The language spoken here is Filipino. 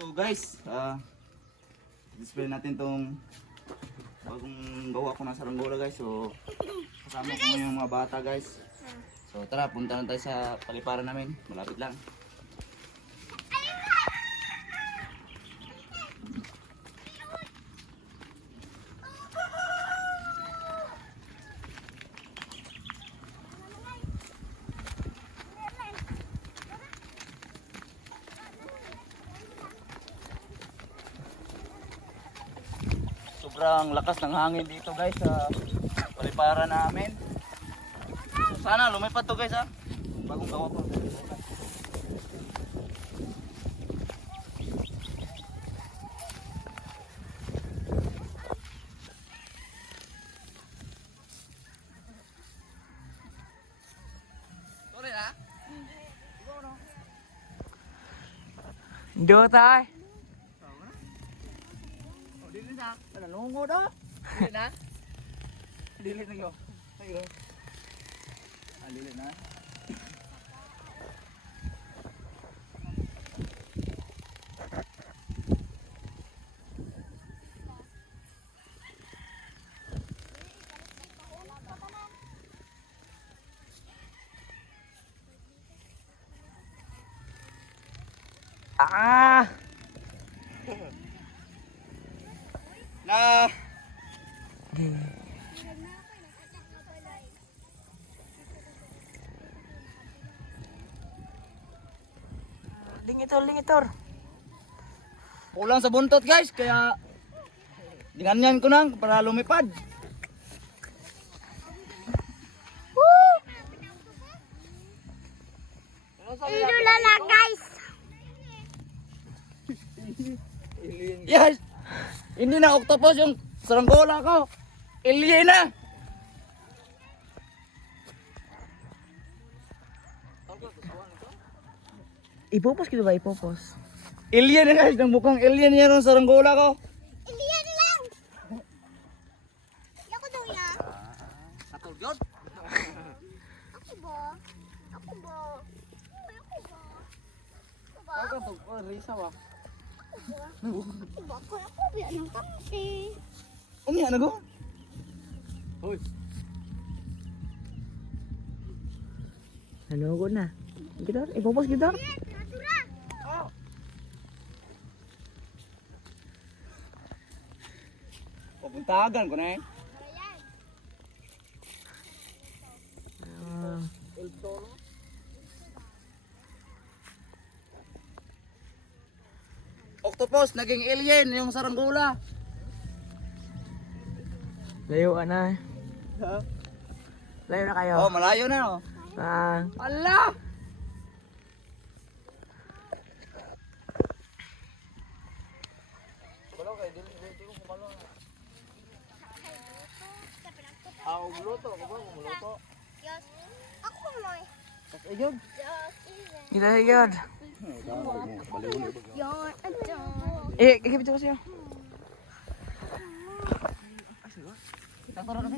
So guys, display natin tong bagong gawa ko ng saranggola guys. So kasama ko yung mga bata guys. So tara, punta na tayo sa paliparan namin. Malapit lang. Sobrang lakas ng hangin dito guys sa paliparan namin. So, sana lumipad to guys ha. Bagong gawa pa. Sorry na. Đưa tay. Dili na. Nanungo do. Dili na. Dili na yo. Ayo. Dili na. À. Na. Lingitor. Kulang sa buntot guys, kaya dinganyan ko nang para lumipad. Ilula na guys. Yes. Hindi na octopus yung saranggola ko. Alien na. Ipupos gitu ba? Ipupos. Alien na guys, ng mukhang alien yan yung saranggola ko. Iliyan lang. Ako daw yan. Katol yun. Ako ba? Ako ba? Uy, ako ba? Ako ba? Ako to, risa ba? Ako ba? Ako ba? Ako ba? Anong kamsi? Umiya na ko. Hoy. Ano ko na? Gitar, ipupos gitar. Tura. Pupuntagan ko na eh. Ayan. Octopus, naging alien yung saranggola. Layo ka na. Layo na kayo. Oh, malayo na oh. Allah! Luto, luto. Yes. Ako mo. Ayun. Kita sigod. Yan. Ito. Ikipit ko siya. Kita ko na.